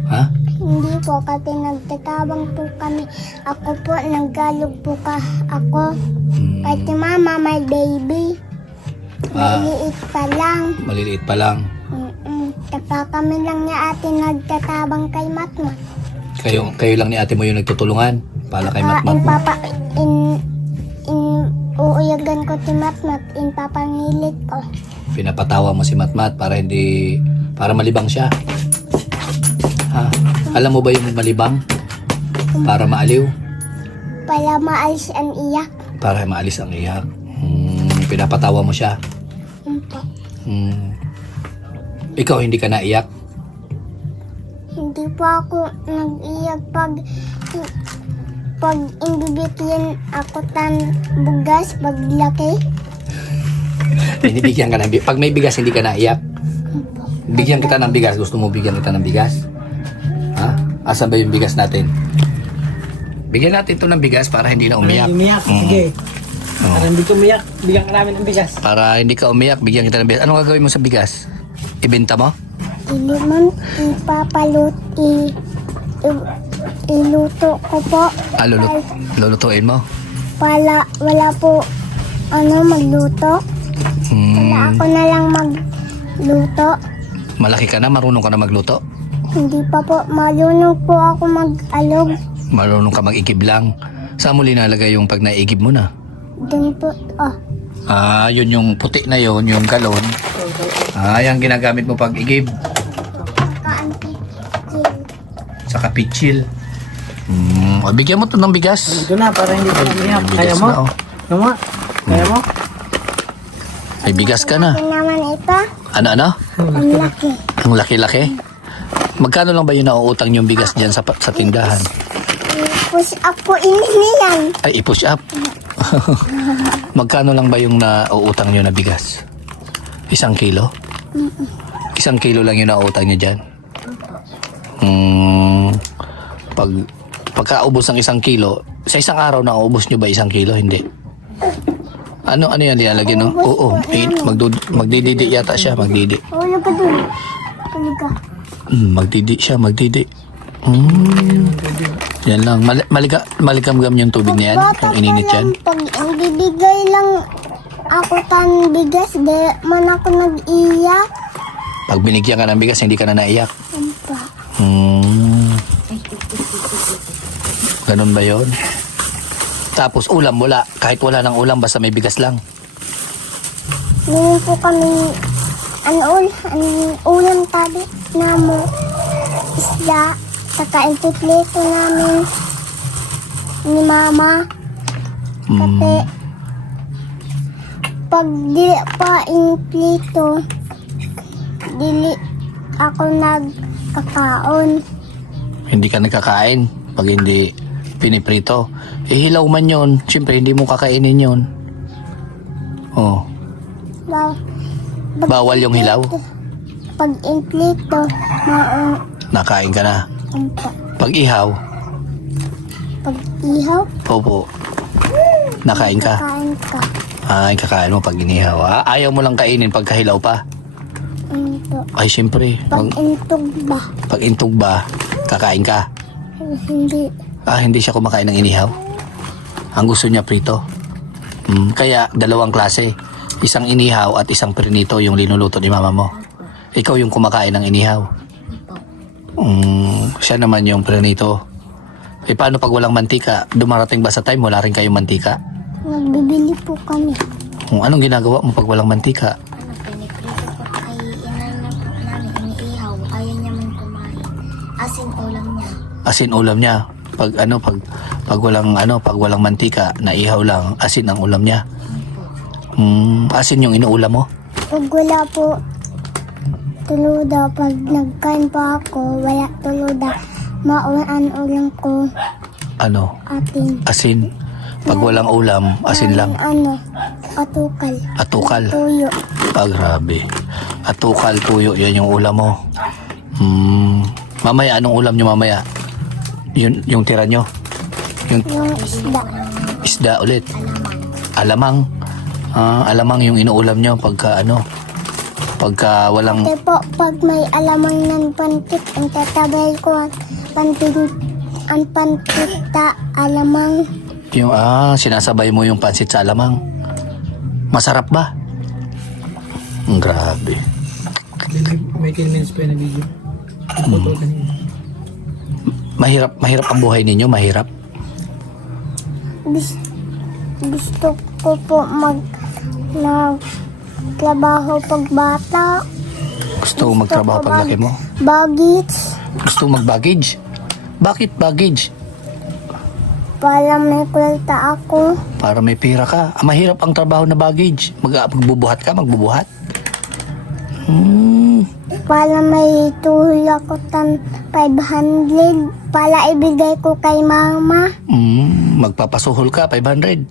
Ha? Hindi po, kasi nagtatabang po kami. Ako po, naggalog po ako. Kasi mama, may baby. Maliit pa lang. Maliliit pa lang. Tapos kami lang ni ate nagtatabang kay Matmat. Kayo lang ni ate mo yung nagtutulungan para kay Matmat mo. Uuyagan ko si Matmat, papangilit ko. Pinapatawa mo si Matmat para malibang siya. Ha? Alam mo ba yung malibang? Para maaliw? Para maalis ang iyak. Para maalis ang iyak. Pinapatawa mo siya. Po. Ikaw hindi ka naiyak? Hindi po ako nag-iyak pag inbibigyan ako bugas pag laki. Binibigyan ka ng bigas. Pag may bigas, hindi ka naiyak? Bigyan kita ng bigas. Gusto mo bigyan kita ng bigas? Ha? Asan ba yung bigas natin? Bigyan natin to ng bigas para hindi na umiyak. Umiyak, sige. Para hindi ko umiyak, bigyan ka namin ng bigas. Para hindi ka umiyak, bigyan kita ng bigas. Anong gagawin mo sa bigas? Ibenta mo? Hindi man iluto ko po. Lulutuin mo? Wala po magluto. Wala ako na lang magluto. Malaki ka na, marunong ka na magluto? Hindi pa po. Marunong po ako mag-alog. Marunong ka mag-igib lang. Saan mo linalagay yung pag naigib mo na? Dun po. Yun yung puti na yun, yung galon. Yung ginagamit mo pag igib. Sa kapitsil. Bigyan mo to ng bigas. Ito na, para hindi ka umiyak. Kaya Bigas mo? na, oh. Kaya mo? May bigas ka na. Ito naman ito. Ano? Ang laki. Ang laki-laki. Magkano lang ba yung nauutang yung bigas dyan sa tindahan? Push up ko iniyan. Ay, i-push up. Magkano lang ba yung nauutang nyo na bigas? 1 kilo? 1 kilo lang yung nauutang nyo dyan? Pagkaubos ng 1 kilo, sa isang araw naubos nyo ba 1 kilo? Hindi. Ano yan nilalagyan, no? Oo. Magdididi yata siya, magdidi. Wala pa dun. Kaliga. Magdidi siya, magdidi. Yan lang. Maligam-gam yung tubig na yan, yung ininit yan. Pag bibigay lang ako tan bigas, di man ako nag-iyak. Pag binigyan ka ng bigas, hindi ka na naiyak. Ampa. Ganun ba yun? Tapos ulam wala. Kahit wala ng ulam, basta may bigas lang. Ngayon po kami, ulam tabi namo. Isda, saka intipleto namin ni mama. Kasi, pag di pa intipleto, dili ako nagkakaon. Hindi ka nagkakain pag hindi piniprito. Hilaw man yun. Siyempre, hindi mo kakainin yun. Oh. Bawal yung hilaw? Pag intipleto, Nakain ka na. ampa. Pag ihaw, Pag ihaw, opo. Nakain ka. kain ka. Ay, kakain mo pag inihaw. Ayaw mo lang kainin pag kahilaw pa. Ito. Ay, siyempre. Pag intog ba? Pag intog ba, kakain ka. Hindi. Hindi siya kumakain ng inihaw. Ang gusto niya prito. Kaya, 2 klase. Isang inihaw at isang prinito yung linuluto ni mama mo. Ikaw yung kumakain ng inihaw. Siya naman yung prinito. Paano pag walang mantika? Dumarating ba sa time wala rin kayong mantika? Nagbibili po kami. Anong ginagawa mo pag walang mantika? Piniprito po kay inanap namin, iniihaw. Ayaw niya man kumain. Asin ulam niya. Asin ulam niya. Pag walang mantika, naihaw lang, asin ang ulam niya. Asin yung inuulam mo? Pag wala po tuluda, pag nagkain pa ako, wala tuluda, maulan ulam ko Ano? atin. Asin. Pag walang ulam, asin lang. Atukal. Atukal. Tuyo. Grabe. Atukal, tuyo, yan yung ulam mo. Mamaya, anong ulam nyo mamaya? Yung tira nyo? Yung isda. Isda ulit. Alamang. Alamang yung inuulam nyo pagka walang... Kasi po, pag may alamang ng pantik, ang tatabay ko ang pantika alamang. Yung, sinasabay mo yung pansit sa alamang. Masarap ba? Grabe. May 10 minutes pa yung video. Mahirap ang buhay ninyo, mahirap. Gusto ko po trabaho pag bata. Gusto mo magtrabaho pag laki mo? Baggage. Gusto mo mag-baggage? Bakit baggage? Para may kwenta ako. Para may pera ka. Mahirap ang trabaho na baggage. Magbubuhat ka, magbubuhat. Para may tuhol ako tan 500. Para ibigay ko kay mama. Magpapasuhol ka, 500.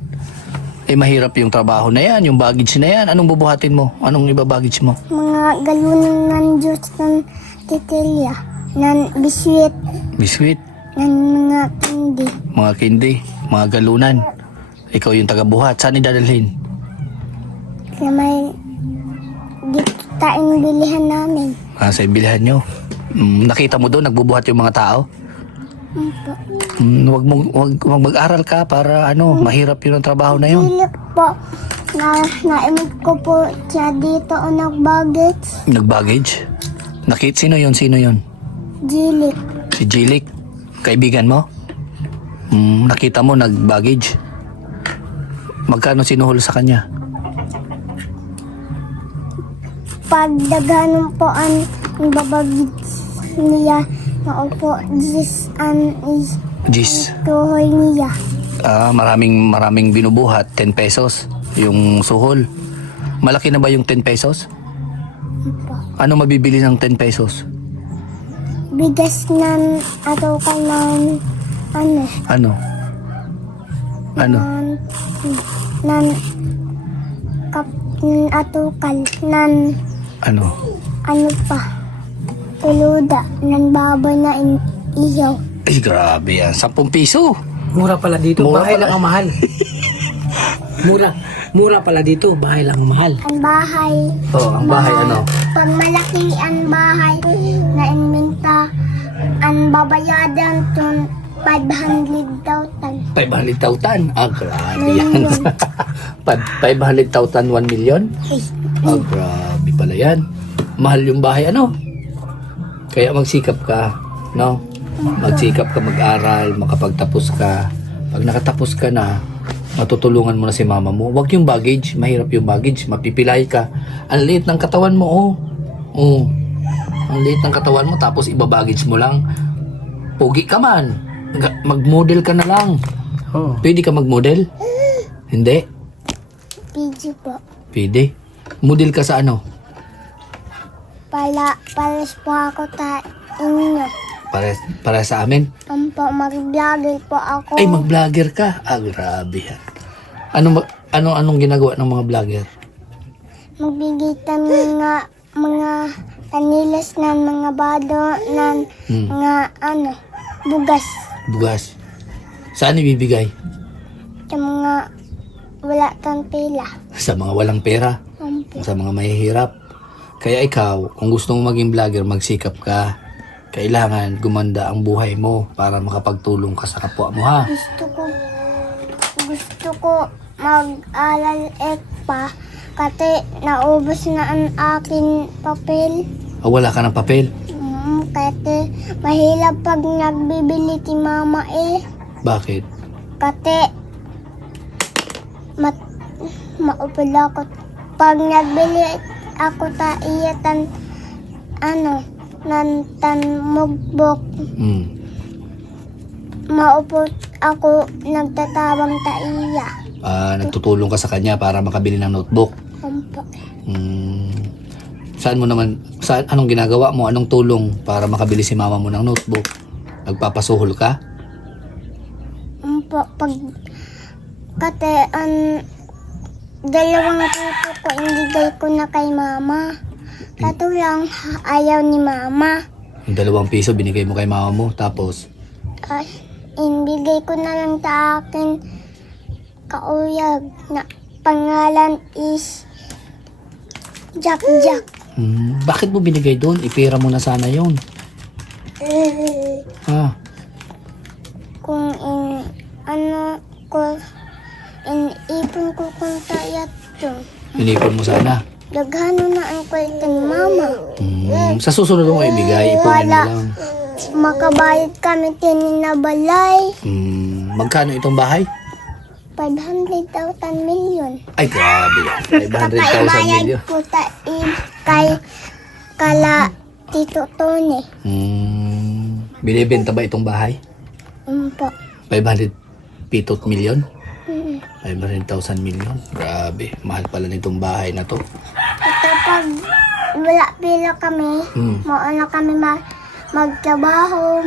Mahirap yung trabaho na yan, yung baggage na yan. Anong bubuhatin mo? Anong iba-baggage mo? Mga galunan ng juice ng titilya. Ng biswit. Biskuit, Ng mga candy. mga candy, mga galunan. Ikaw yung taga-buhat. Saan idadalhin? Kaya may dito tayong bilihan namin. Sa ibilihan nyo. Nakita mo doon, nagbubuhat yung mga tao? Opo. Wag mag-aral ka para mahirap yun ang trabaho na yun. Pilik po. Naimig ko po siya dito o nag-baggage. Nag-baggage? Sino yun? Jilik. Si Jilik? Kaibigan mo? Nakita mo nag-baggage? Magkano sinuhol sa kanya? Pag daghanon po ang babagid niya, maupo Gis. tuhoy niya. Maraming binubuhat. 10 pesos yung suhol. Malaki na ba yung 10 pesos? Opo. Ano mabibili ng 10 pesos? Bigas ng atukal ng ano? Ano? Ano? Ng kap ng atukal ng Ano? ano pa? Tuluda ng baboy na ihaw. Ay, grabe yan. 10 piso. Mura pala dito, Mura bahay pala. lang ang mahal. Mura pala dito, bahay lang ang mahal. Ang bahay. Oh, ang bahay ano? Pag malaki ang bahay na inminta, ang babayadan tun 500,000. 500,000. Ah, grabe yan. Million. 500,000, 1 million? Ay, Ah, grabe pala yan. Mahal yung bahay, ano? Kaya magsikap ka, no? Magsikap ka mag-aral, makapagtapos ka. Pag nakatapos ka na, matutulungan mo na si mama mo. Huwag yung baggage, mahirap yung baggage, mapipilay ka. Ang liit ng katawan mo, oh. Oh. Ang liit ng katawan mo, tapos ibabaggage mo lang. Pugi ka man. Mag-model ka na lang. Oh. Pwede ka mag-model? Hindi. PG po. Pwede. Model ka sa ano? Palas po ako inyo. Para sa amin? Mag-vlogger po ako. Ay, mag-vlogger ka? Ah, grabe yan. Anong ginagawa ng mga vlogger? Magbigay kami mga kanilas ng mga bado ng mga bugas. Bugas. Saan ibibigay? Sa mga wala tang pila. Sa mga walang pera? Sa mga mahihirap? Kaya ikaw, kung gusto mo maging vlogger, magsikap ka. Kailangan gumanda ang buhay mo para makapagtulong ka sa kapwa mo, ha? Gusto ko mag-aral pa kasi naubos na ang akin papel. Ah, wala ka ng papel? Kasi mahirap pag nagbibili si mama eh. Bakit? Kasi maupod ako. Pag nagbili ako iyatan nan mugbok, maupod ako nagtatabang iya. Ah, nagtutulong ka sa kanya para makabili ng notebook. Anong ginagawa mo? Anong tulong para makabili si mama mo ng notebook? Nagpapasuhol ka? Kasi dalawang tuto ko inigay ko na kay mama. Kato lang ayaw ni mama. Yung 2 piso binigay mo kay mama mo, tapos Inbigay ko na lang sa akin kauyag na pangalan is Jack. bakit mo binigay doon? Ipera mo na sana yun. Ha? Kung ipon ko kung tayat to. Inipon mo sana. Daghano na ang kwenta ni mama. Sa susunod mo ibigay, ipunin mo Wala. lang. Makabayad kami balay. Magkano itong bahay? 500,000 million. Ay, grabe yan. 500,000 Kakaibayad million. po kay kala Tito Tony. Binibenta ba itong bahay? Po. 500 pitot million? 500,000 million? Grabe, mahal pala nitong bahay na to. Ito pag wala pila kami, mauna kami magtrabaho,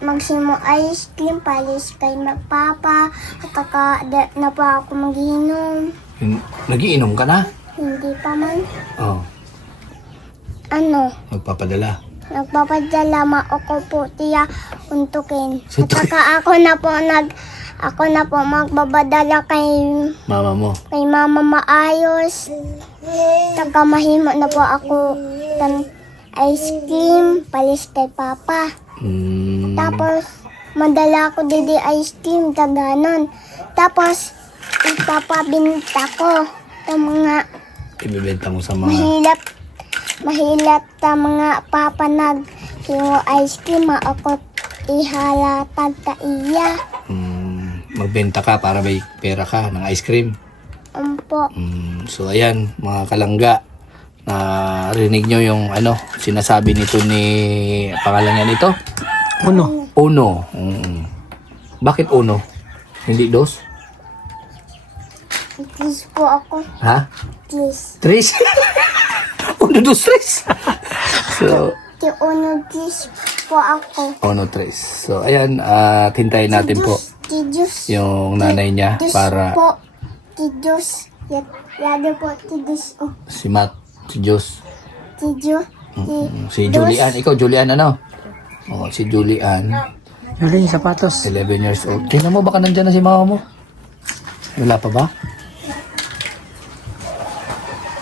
magsimo ice cream, palis kay magpapa, at na pa ako mag-inom. Nagiinom ka na? Hindi pa man. Oo. Magpapadala. Nagpapadala ako po tiya untukin. At Suntukin. saka ako na po magbabadala kay mama maayos. Saka mahimo na po ako ng ice cream, palis kay papa. Tapos madala ko didi ice cream, ganon. Tapos ipapabinta ko ng mga Ibibenta mo sa mga... Mahilat ta mga papanag yung ice cream ako ihalatag ta iya. Magbenta ka para may pera ka ng ice cream. Umpo. So ayan, mga kalangga, narinig nyo yung sinasabi nito ni, pangalan niya nito? Uno. Bakit uno? Hindi dos? Please po ako. Ha? Please. 3? 1, 2, 3. So, Ti uno, please po ako. 1, 3. So, ayan, at hintayin natin po Ti Diyos. yung nanay niya Diyos para po. Ti Diyos. Yado po, ti Diyos. Oh, si Matt, si Diyos, ti Diyos. si Julian. Ikaw, Julian, ano? Oh, si Julian, Yun yung sapatos. 11 years old. Tingnan mo, baka nandyan na si mama mo. Wala pa ba?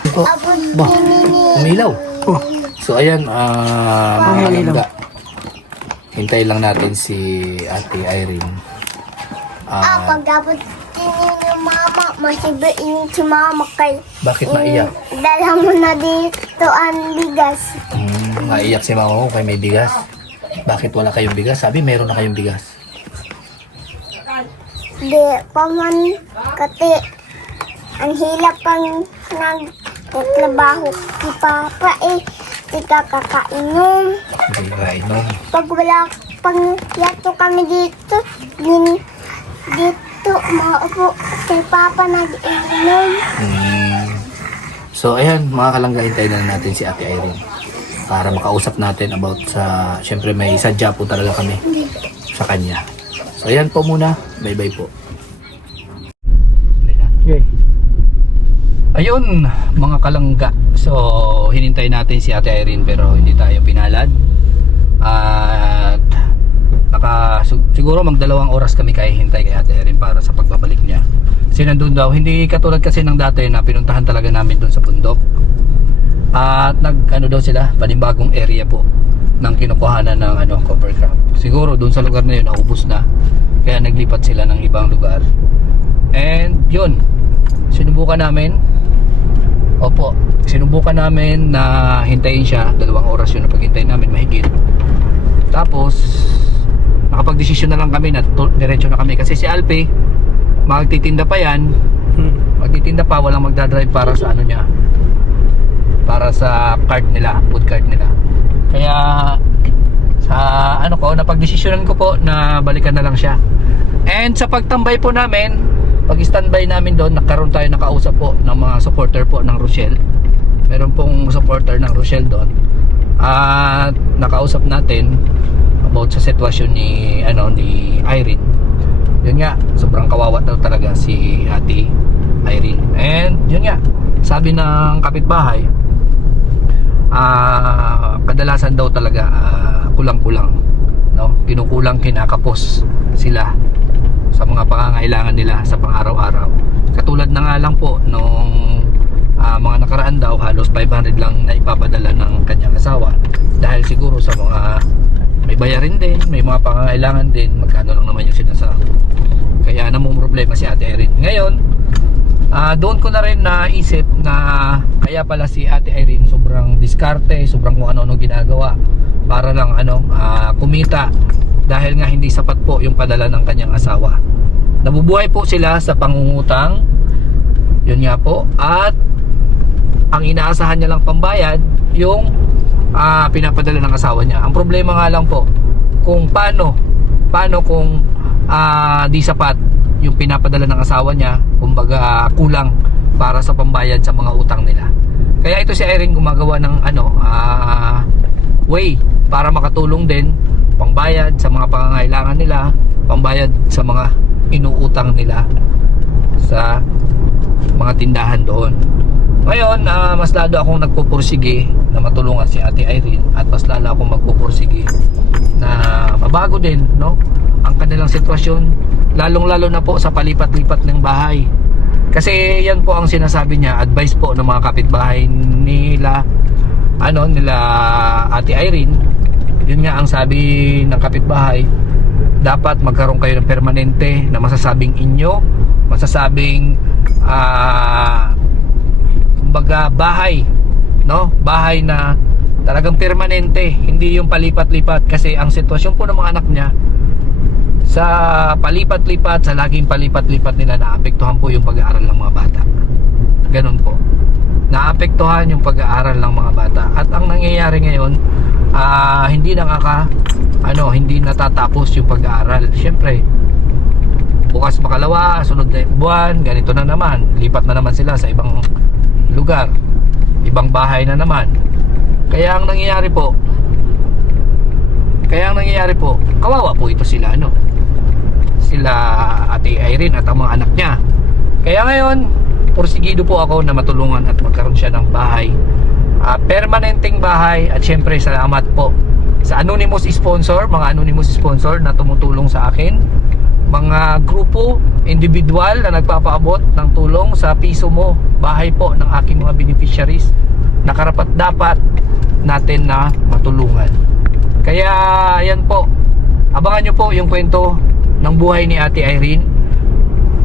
Ito, Abot ba, nini. umilaw. So, ayan, mga kalangga. Hintay lang natin si Ate Irene. Pag abot nini ni mama, masibain si mama kay Bakit naiyak? dala mo na dito ang bigas. Naiyak si mama mo kay may bigas. Bakit wala kayong bigas? Sabi, meron na kayong bigas. Di pa man kati ang hilap pang nagtatrabaho si Papa di ka kakainom. Hindi ka inom. Pag wala pang yato kami dito, dito maupo si Papa nag-inom. So, ayan, mga kalangga, hintayin na natin si Ate Irene para makausap natin about sa, syempre may sadya po talaga kami sa kanya. So, ayan po muna. Bye-bye po. Okay. Ayun, mga kalangga. So, hinintay natin si Ate Irene pero hindi tayo pinalad. At siguro magdalawang oras kami kaya hintay kay Ate Irene para sa pagbabalik niya. Kasi nandun daw, hindi katulad kasi ng dati na pinuntahan talaga namin dun sa bundok. At nag-ano daw sila, panibagong area po ng kinukuhanan ng cover crop. Siguro dun sa lugar na yun, naubos na. Kaya naglipat sila ng ibang lugar. And yun, sinubukan namin na hintayin siya. 2 oras yun na paghintay namin mahigit. Tapos nakapag-desisyon na lang kami na diretso na kami kasi si Alpe magtitinda pa yan. Magtitinda pa, walang magdadrive para sa niya, para sa cart nila, food cart nila. Kaya sa napag-desisyonan ko po na balikan na lang siya. And sa pagtambay po namin, pag-standby namin doon, nagkaroon tayo nakausap po ng mga supporter po ng Rochelle. Meron pong supporter ng Rochelle doon. At nakausap natin about sa sitwasyon ni Irene. Yun nga, sobrang kawawa daw talaga si Ate Irene. And yun nga, sabi ng kapitbahay, kadalasan daw talaga kulang-kulang, no? Kinukulang, kinakapos sila sa mga pangangailangan nila sa pang-araw-araw. Katulad na nga lang po nung mga nakaraan daw, halos 500 lang na ipapadala ng kanyang asawa dahil siguro sa mga may bayarin din, may mga pangangailangan din, magkano lang naman yung sinasahod. Kaya namumroblema si Ate Irene. Ngayon, doon ko na rin naisip na kaya pala si Ate Irene sobrang diskarte, sobrang kung ano-ano ginagawa para lang kumita dahil nga hindi sapat po yung padala ng kanyang asawa. Nabubuhay po sila sa pangungutang, yun nga po, at ang inaasahan niya lang pambayad yung pinapadala ng asawa niya. Ang problema nga lang po kung paano kung di sapat yung pinapadala ng asawa niya, kumbaga kulang para sa pambayad sa mga utang nila. Kaya ito si Irene gumagawa ng way para makatulong din pangbayad sa mga pangangailangan nila, pambayad sa mga inuutang nila sa mga tindahan doon. Ngayon, mas lalo akong nagpupursige na matulungan si Ate Irene at mas lalo akong magpupursige na mabago din, no, ang kanilang sitwasyon, lalong-lalo na po sa palipat-lipat ng bahay. Kasi yan po ang sinasabi niya, advice po ng mga kapitbahay nila Ate Irene. Yun nga ang sabi ng kapitbahay, dapat magkaroon kayo ng permanente na masasabing inyo, masasabing kumbaga bahay, no? Bahay na talagang permanente, hindi yung palipat-lipat. Kasi ang sitwasyon po ng mga anak niya sa palipat-lipat, sa laging palipat-lipat nila, naapektuhan po yung pag-aaral ng mga bata. Ganun po, naapektuhan yung pag-aaral ng mga bata. At ang nangyayari ngayon, hindi natatapos yung pag-aaral. Siyempre, bukas makalawa, sunod na buwan, ganito na naman. Lipat na naman sila sa ibang lugar, ibang bahay na naman. Kaya ang nangyayari po, kawawa po ito sila, sila Ate Irene at ang mga anak niya. Kaya ngayon, porsigido po ako na matulungan at magkaroon siya ng bahay, permanenteng bahay. At syempre salamat po sa anonymous sponsor, mga anonymous sponsor na tumutulong sa akin, mga grupo, individual na nagpapaabot ng tulong sa piso mo bahay po ng aking mga beneficiaries na karapat dapat natin na matulungan. Kaya yan po, abangan nyo po yung kwento ng buhay ni Ate Irene.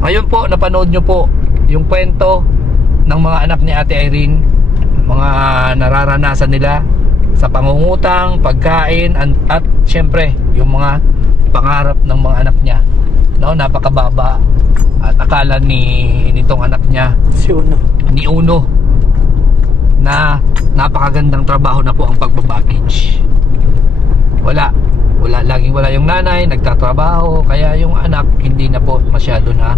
Ngayon po, napanood nyo po yung kwento ng mga anak ni Ate Irene, mga nararanasan nila sa pangungutang, pagkain, at syempre yung mga pangarap ng mga anak niya. Napakababa at akala nitong anak niya, ni Uno, na napakagandang trabaho na po ang pagbabagage. Wala, laging wala yung nanay, nagtatrabaho, kaya yung anak hindi na po masyado na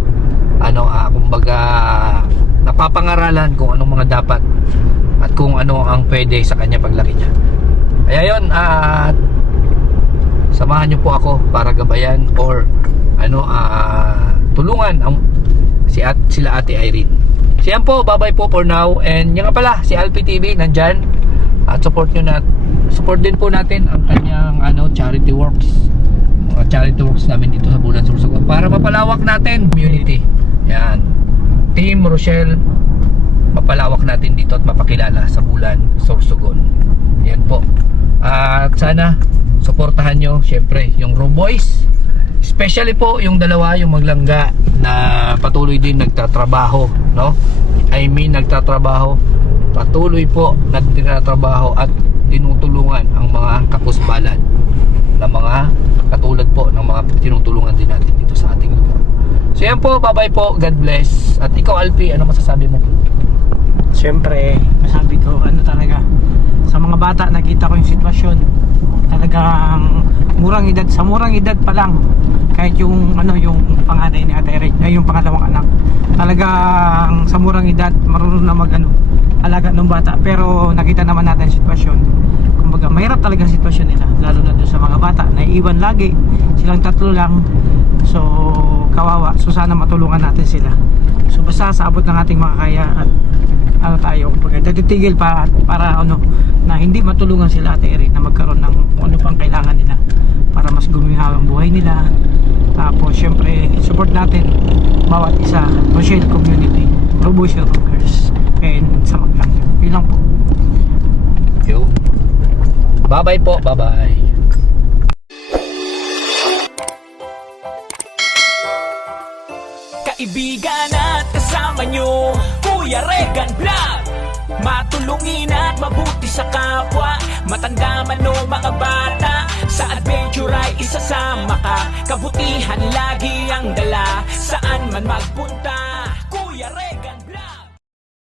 kumbaga napapangaralan kung anong mga dapat at kung ano ang pwede sa kanya paglaki niya. Kaya yun, samahan niyo po ako para gabayan or tulungan sila Ate Irene. Siyan po, bye-bye po for now. And yan nga pala, si Alpi TV nandyan, at support din po natin ang kanyang charity works, mga charity works namin dito sa Bulan, Sorsogon, para mapalawak natin community. Yan, Team Rochelle, mapalawak natin dito at mapakilala sa Bulan, Sorsogon. Yan po. At sana suportahan nyo syempre yung Raw Boys, especially po yung dalawa, yung maglangga na patuloy din nagtatrabaho, nagtatrabaho, patuloy po nagtatrabaho at tinutulungan ang mga kakusbalan na mga katulad po ng mga tinutulungan din natin dito sa ating lugar. So yan po, bye bye po, God bless. At ikaw Alpi, ano masasabi mo? Siyempre, masabi ko, talaga, sa mga bata, nakita ko yung sitwasyon. Talagang sa murang edad pa lang, kahit yung panganay ni Ate Irene, yung pangalawang anak, talagang sa murang edad, marunong na alaga ng bata. Pero nakita naman natin yung sitwasyon. Kumbaga, mahirap talaga ang sitwasyon nila, lalo na doon sa mga bata, naiiwan lagi, silang tatlo lang. So, kawawa. So, sana matulungan natin sila. So, basta sa abot ng ating makakaya at tayo, kumbaga, titigil pa para na hindi matulungan sila Ate Irene na magkaroon ng ano pang kailangan nila para mas gumihaw ang buhay nila. Tapos syempre support natin bawat isa, Rochelle community, Robucio Rockers, and sa Maglang. Yun lang po. Yo. Bye bye po, bye bye. Kaibigan at kasama nyo, Kuya Regan Vlog. Matulungin at mabuti sa kapwa, matanda man o mga bata, sa adventure ay isasama ka. Kabutihan lagi ang dala, saan man magpunta, Kuya Regan.